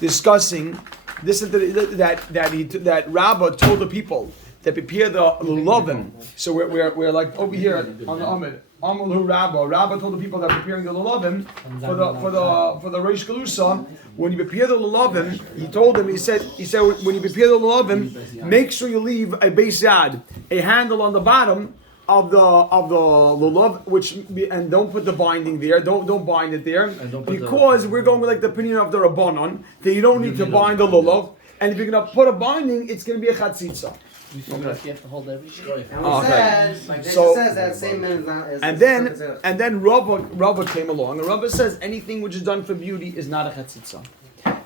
discussing this that Rabbah told the people that prepare the lulavim. So we're like over here on the Amid. Amul Rabbah told the people that are preparing the lulavim for the Rosh Galusa. When you prepare the lulavim, he told them. He said when you prepare the lulavim, make sure you leave a base yad, a handle on the bottom of the lulav, and don't put the binding there. Don't bind it there, because we're going with like the opinion of the Rabbanon that you don't need to bind the lulav, and if you're going to put a binding, it's going to be a chatzitza. You have to hold everything. Says that same is and then Rava came along, and Rava says anything which is done for beauty is not a chatzitza.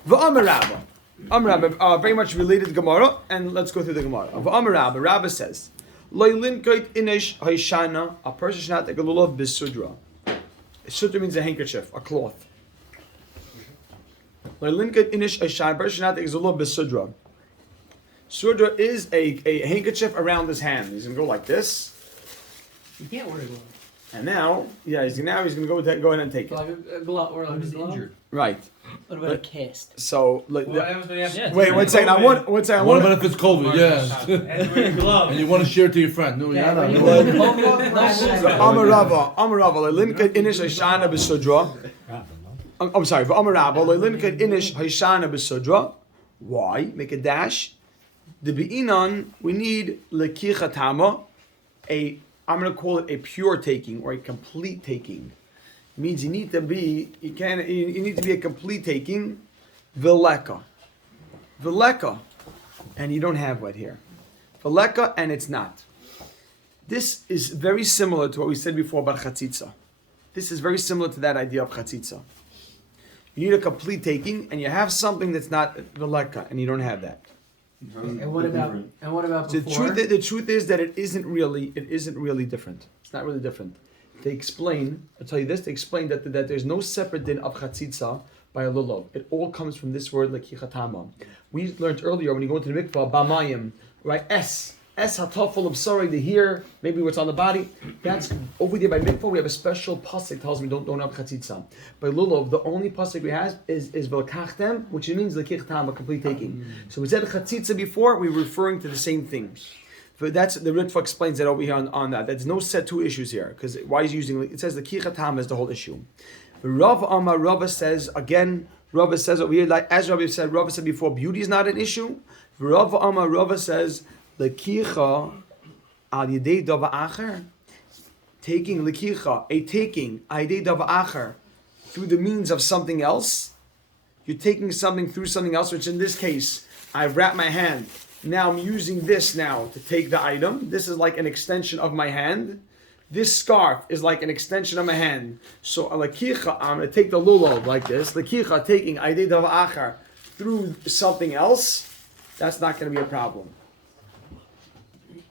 V'amar Rabba, very much related to Gemara, and let's go through the Gemara. V'amar Rabba, Rabba says, Loylin kait inish haishana, a person should not take a lulav bisudra. Sudra means a handkerchief, a cloth. Loylin kait inish haishana, a person should not take a lulav bisudra. Sudra is a handkerchief around his hand. He's going to go like this. You can't wear a glove. And now, he's going to go ahead and take it. Like a glove or like a glove. Injured. Right. What about a cast? So, wait, one second. What about if it's COVID? Yes. And you want to share it to your friend? No, yeah. Amar Rava, Lelinka inish haishana b'sudra. I'm sorry. Amar Rava, Lelinka inish haishana b'sudra. Why? Make a dash. The be'inan, we need lekichatama, I'm going to call it a pure taking or a complete taking. It means you need to be a complete taking. Veleka, and you don't have right here. Veleka, and it's not. This is very similar to what we said before about chatzitza. This is very similar to that idea of chatzitza. You need a complete taking, and you have something that's not veleka, and you don't have that. And what about before? The truth is that it isn't really different. It's not really different. They explain, I'll tell you this, they explain that there's no separate din of chatzitza by a lulav. It all comes from this word lekichatama. We learned earlier when you go into the mikvah, bamayim, right? S hatafel of sorry, the here, maybe what's on the body. That's over there by mikvah. We have a special pasuk tells me don't have chatzitza. By lulav, the only pasuk we have is velkachtem, which means lekichatama, a complete taking. So we said chatzitza before. We're referring to the same thing. But that's the Ritva explains that over here on that. There's no set two issues here because why is using it says lekichatama is the whole issue. Rava says again. Rava says over here, like as Rava said before, beauty is not an issue. Rava says. Lekicha al yedei dava acher, taking lekicha, a taking al yedei dava acher, through the means of something else. You're taking something through something else, which in this case, I've wrapped my hand. Now I'm using this now to take the item. This is like an extension of my hand. This scarf is like an extension of my hand. So lekicha, I'm going to take the lulav like this. Lekicha, taking al yedei dava acher through something else. That's not going to be a problem.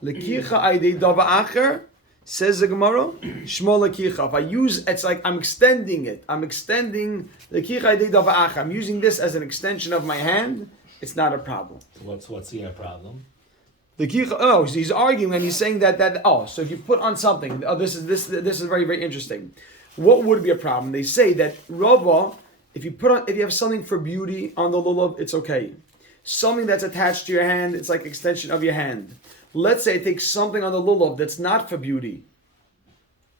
Lekicha aydei dava acher, says the Gemara, shmo lekicha. If I use, it's like I'm extending it. I'm extending lekicha aydei dava acher. I'm using this as an extension of my hand. It's not a problem. What's the problem? Lekicha. Oh, so he's arguing and he's saying that. So if you put on something, this is very very interesting. What would be a problem? They say that Rava, if you have something for beauty on the lulav, it's okay. Something that's attached to your hand, it's like extension of your hand. Let's say I take something on the lulav that's not for beauty,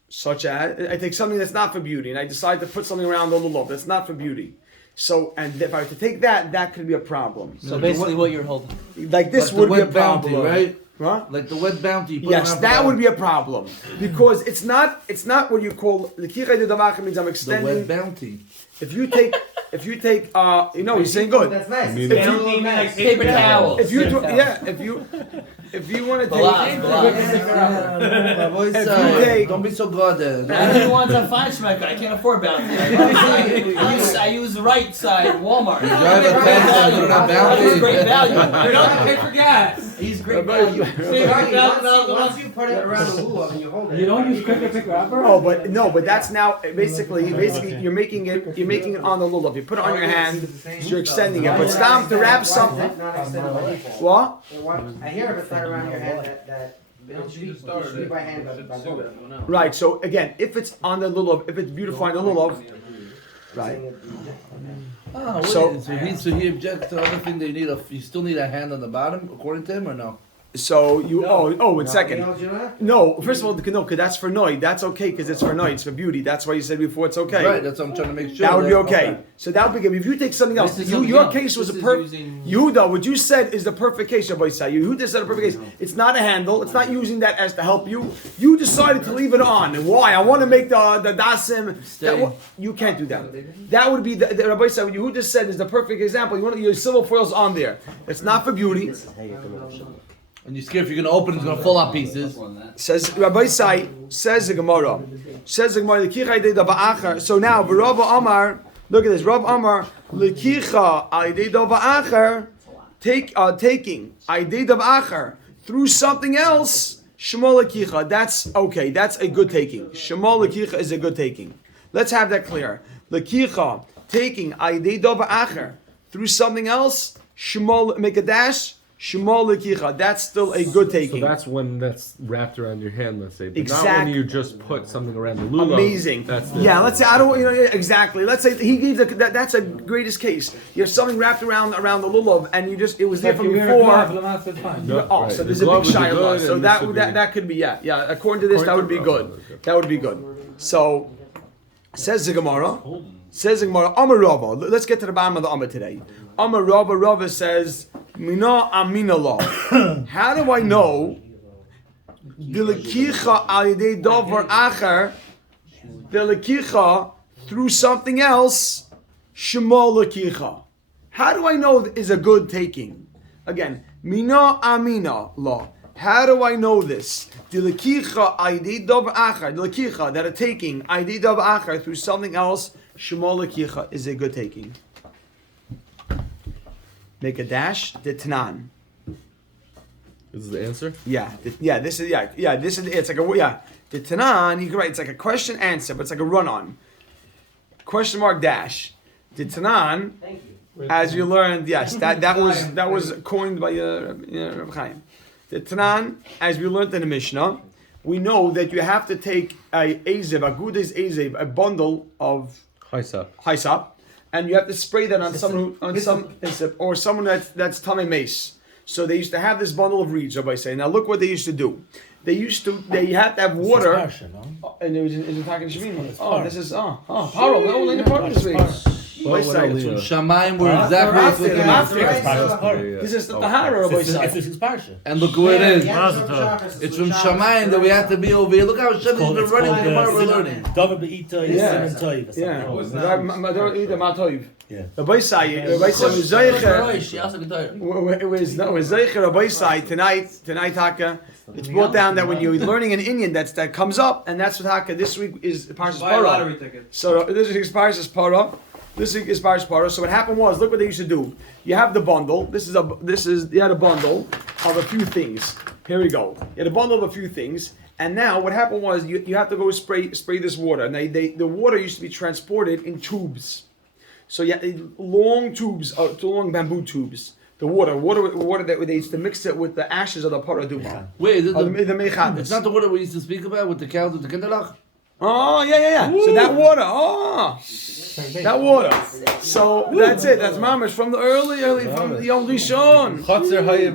such as I take something that's not for beauty, and I decide to put something around the lulav that's not for beauty. So, and if I were to take that could be a problem. So basically, what you're holding, like this would be a problem, bounty, right? Huh? Like the wet bounty. Yes, that would be a problem because it's not what you call the kichai de means I'm extending the wet bounty. If you take, he's saying good. That's nice. like paper towels. If you want to take, don't be so good. He wants a fine schmecker. I can't afford bounty. I use the right side Walmart. You drive a Tesla, you don't have bounty. He's great value. You don't pay for gas. He's great value. Once you put it around the lulav and you hold it. You don't use quick wrapper? Oh, but that's now basically you're making it on the lulav. You put it on your hand, so you're extending it. But stop to wrap something. Not extended by default. What? I hear if it's not around your hand that it should be by hand by lulav. Right. So again, if it's on the lulav, if it's beautiful on the lulav, right? Oh, So- so he objects to other thing. You still need a hand on the bottom, according to him, or no? So you one He second. holds you up? No, first of all, no, because that's for noid. That's okay because it's for noid. It's for beauty. That's why you said before it's okay. Right, that's what I'm trying to make sure. That would be okay. So that would be good. If you take something else, This is something your else. case was This a is perfect. using- Yehuda, what you said is the perfect case, Rabbi Say. Yehuda said a perfect case. It's not a handle. It's not using that as to help you. You decided to leave it on. And why? I want to make the dasim. You can't do that. That would be the Rabbi Say. What Yehuda said is the perfect example. You want your silver foils on there. It's not for beauty. And you're scared if you're going to open, it's going to fall out pieces. Says Rabbi Say, says the Gemara. Says the Gemara, L'kicha idei dava acher. So now, Rabbi Amar, look at this. Rabbi Amar, L'kicha idei dava acher, taking idei dava acher through something else, Shema L'kicha. That's okay. That's a good taking. Shema L'kicha is a good taking. Let's have that clear. L'kicha, taking idei dava acher through something else, Shema, make a dash, Shema L'kicha. That's still a good taking. So that's when that's wrapped around your hand, let's say. But not Exact- when you just put something around the lulav. Amazing. That's the, yeah, let's say I don't. Exactly. Let's say he gave that's a greatest case. You have something wrapped around the lulav, and it was there from before. No, Oh, right. so The there's a glove big would be shiloh. good, So and that this would that could be yeah. According to this, that would be good. That would be good. So says the Gemara. Amar Rava. Let's get to the bottom of the Amar today. Amar Rava. Rava says, Mina Amina law. How do I know? Delekicha al yedei davar acher. Delekicha through something else. Shema lekicha. How do I know is a good taking? Again, Mina Amina law. How do I know this? Delekicha al yedei davar acher. Delekicha that a taking al yedei davar acher through something else. Shema lekicha is a good taking. Make a dash. The Tanan. This is the answer? This is it's like the Tanan, you can write it's like a question answer, but it's like a run on. Question mark dash. The Tanan, Thank you. as you learned, yes, that was coined by Reb Chaim. The Tanan, as we learned in the Mishnah, we know that you have to take a gudes ezev, a bundle of Haisap, and you have to spray that on someone or someone that's Tamei Mace. So they used to have this bundle of reeds, Rabbi say. Now look what they used to do. They had to have water. And it was in Takan Shemini. Oh, this is Paro. Oh, Lena Paro this week. Rabbi say. It's from Shamayim, where exactly This is the Tahara, Rabbi say. And look who it is. Yeah, It's from Shamayim that we have to be over here. Look how Hashem has been running the Gemara we're learning. Rabbi say, it was Zeicher Rabbi say tonight Haka. It's brought down that when you're learning an Indian, that comes up, and that's what Haka this week is Parshas Parah. So this is Parshas Parah. This is Parshas Parah. So what happened was, look what they used to do. You have the bundle. You had a bundle of a few things. Here we go. You had a bundle of a few things. And now what happened was you have to go spray this water. Now the water used to be transported in tubes. So you had long tubes, long bamboo tubes. The water that they used to mix it with the ashes of the paraduma. Wait, is it the meichatas. it's not the water we used to speak about with the cows with the kinderlach? Oh yeah. So that water. That water. So that's it. That's mamash from the early from the Yom Rishon.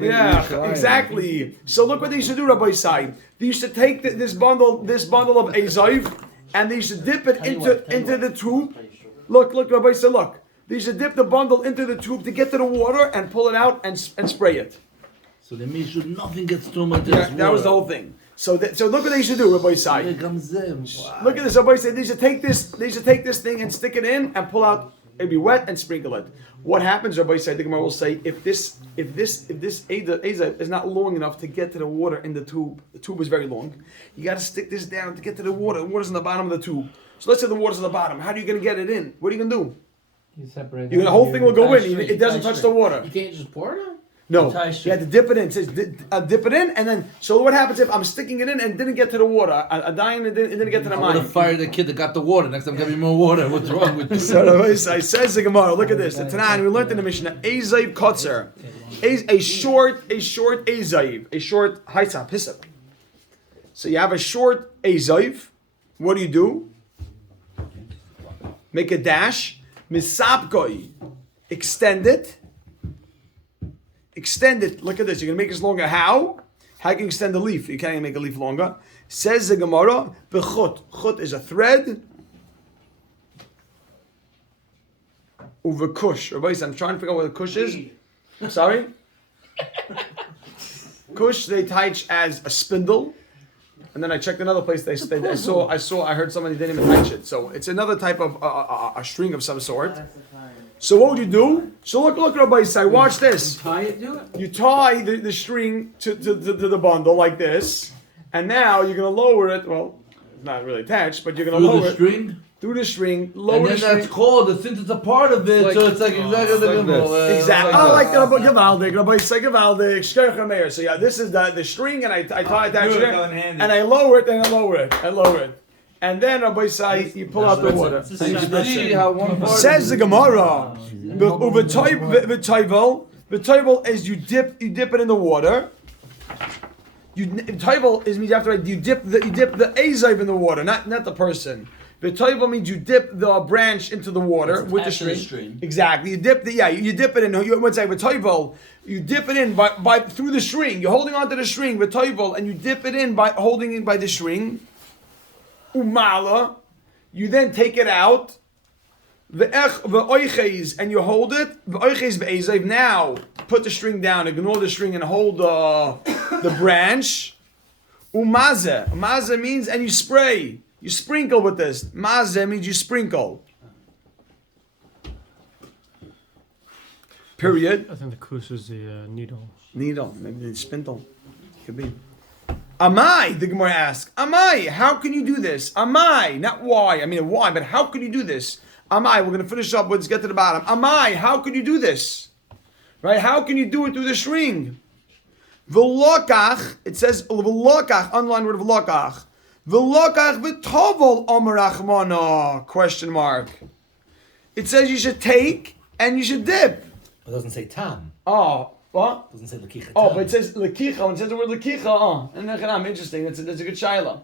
Yeah, exactly. So look what they used to do, Rabbi Sai. They used to take this bundle of Eziv, and they used to dip it into the tube. Look, Rabbi Sai, look. They used to dip the bundle into the tube to get to the water and pull it out and spray it. So they made sure nothing gets through my That was the whole thing. So look what they used to do, Rabbi Sai. Here comes them. Look at this, Rabbi Sai. They used to take this thing and stick it in and pull out. It'd be wet and sprinkle it. What happens, Rabbi Sai? The Gemara will say if this Eza is not long enough to get to the water in the tube is very long. You got to stick this down to get to the water. The water's in the bottom of the tube. So let's say the water's in the bottom. How are you going to get it in? What are you going to do? The whole thing will go in. It doesn't touch the water. You can't just pour it on? No, you had to dip it in. It says dip it in, and then. So what happens if I'm sticking it in and didn't get to the water? I dying and didn't get to the I would mine. have fired the kid that got the water. Next time, give me more water. What's wrong with you? So I says the Gemara. Look at this. The Tanan. We learned in the Mishnah. Ezav kotzer, a short ezav, a short haisap hisap. So you have a short ezav. What do? Make a dash. Misapkoi. Extend it. Extend it. Look at this. You're going to make this longer. How? How can you extend a leaf? You can't even make a leaf longer. Says the Gemara, bechut. Chut is a thread. Uvakush. Rabbi, I'm trying to figure out what a kush is. Sorry? Kush, they teach as a spindle. And then I checked another place. I heard somebody didn't even touch it. So it's another type of a string of some sort. So what would you do? So look, Rabbi say, watch this. You tie the string to the bundle like this, and now you're gonna lower it. Well, it's not really attached, but you're gonna lower it through the string. Lower And the then string. that's called, since it's a part of it, so it's like exactly like this. Exactly. Like Oh, like this. the Gavaldik, Rabbi say Gavaldik, Shkercha Meir. So yeah, this is the string, and I tie it actually, and I lower it, and I lower it. And then Rabbi say you pull out the water. It's And you a spritz See it. how one part Says the Gemara, v'toivel is you dip it in the water. Toivel is means you have to you dip the azav in the water, not the person. V'toivel means you dip the branch into the water It's with the attached to the string. string. Exactly, you dip you dip it in. You would say v'toivel, you dip it in by through the string. You're holding onto the string v'toivel, and you dip it in by holding it by the string. Umala, you then take it out. Ve'oiches, and you hold it. Ve'oiches be'ezav. Now put the string down, ignore the string, and hold the branch. Umaze. Umaze means, and you spray. You sprinkle with this. Maze means you sprinkle. Period. I think the kush is the needle. Needle, maybe the spindle. Could be. Amai, the Gemara asks. Amai, how can you do this? Amai, not why. I mean why, but how can you do this? Amai, we're going to finish up. Let's get to the bottom. Amai, how can you do this? Right? How can you do it through the string? V'lokach, it says v'lokach, underline word v'lokach. V'lokach v'tovol omerachmana, question mark. It says you should take and you should dip. It doesn't say tam. Oh, what? It doesn't say lakicha. Oh, but it says lekicha, and it says the word lekicha. Oh, and I'm interesting. That's a good shaila.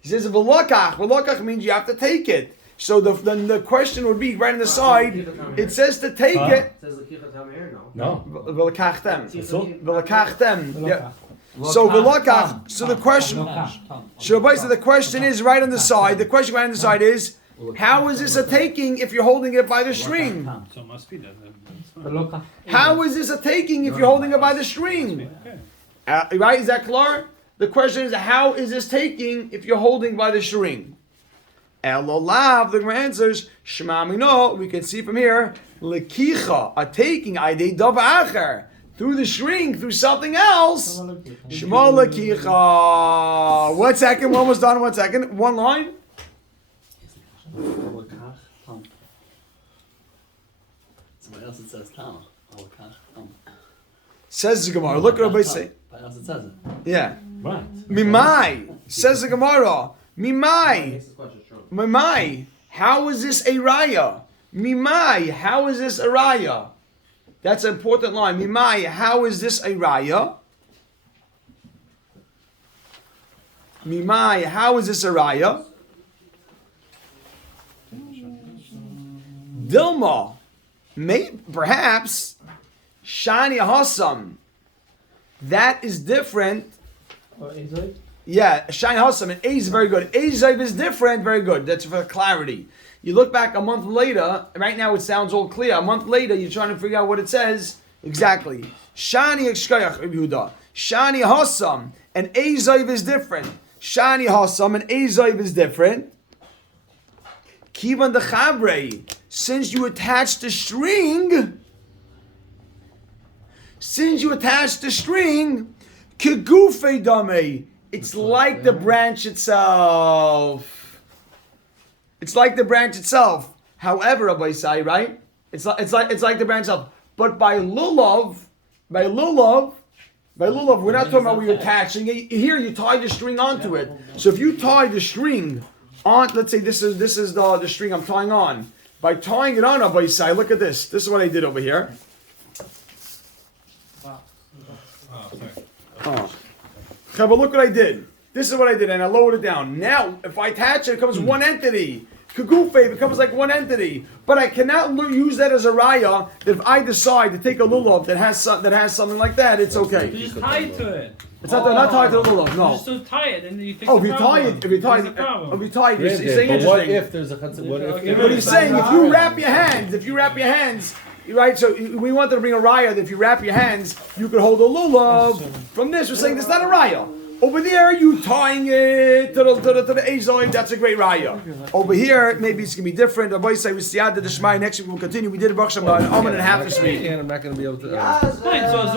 He says v'lokach. V'lokach means you have to take it. So then the question would be right on the side. It says to take it. Says Lakicha Tamir, No. V'lekachtem. So? V'lekachtem. Yeah. So v'lokach. So the question. So the question is right on the side. The question right on the side is, how is this a taking if you're holding it by the string? So it must be that. How is this a taking if you're holding it by the string? Right? Is that clear? The question is, how is this taking if you're holding by the string? Elolav, the Gemara answers, Shema Mino, we can see from here, Lekicha, a taking, Aidei Dav Acher, through the string, through something else. Shema Lekicha. 1 second, one was done, 1 second. One line. Somebody else it says Tama. Says the Gemara. Look at what I say. Somebody else it says it. Yeah. Right. Mimai. Says the Gemara. Mimai. Mimai. How is this a raya? Mimai. How is this a raya? That's an important line. Mimai. How is this a raya? Mimai. How is this a raya? Dilma. Perhaps Shani Hassam. That is different. Yeah, Shani Hassam and A is very good. Azav is different, very good. That's for clarity. You look back a month later, right now it sounds all clear. A month later, you're trying to figure out what it says. Exactly. Shani Ekshkayach Yehuda. Shani Hassam and Azav is different. Shani Hassam and Azav is different. Kivan the Chabre. Since you attach the string, Kegufe Dame, it's like the branch itself. It's like the branch itself. However, Rabbi Sai, right? It's like the branch itself. But by lulav, we're not talking about where you're attaching it. Here, you tie the string onto it. So if you tie the string on, let's say this is the string I'm tying on. By tying it on, Rabbi Sai, look at this. This is what I did over here. Oh. Okay, but look what I did. This is what I did, and I lowered it down. Now, if I attach it, it becomes one entity. It kagufe, it becomes like one entity. But I cannot use that as a raya that if I decide to take a lulav that has something like that, it's okay. You just tie it to it. It's not tied to the lulav, You no. just don't tie it and you fix Oh, the if you tie problem. it, you're saying But what interesting. if there's a what if? What he's saying, if you wrap your hands, right? So we wanted to bring a raya that if you wrap your hands, you could hold a lulav. From this, we're saying that's not a raya. Over there, you tying it to the azoid, that's a great raya. Over here, maybe it's gonna be different. The voice say we see the Shmai. Next week we'll continue. We did a Baruch Shabbat, an almond and a half this week. And I'm not going to be able to. Yes, Fine, so as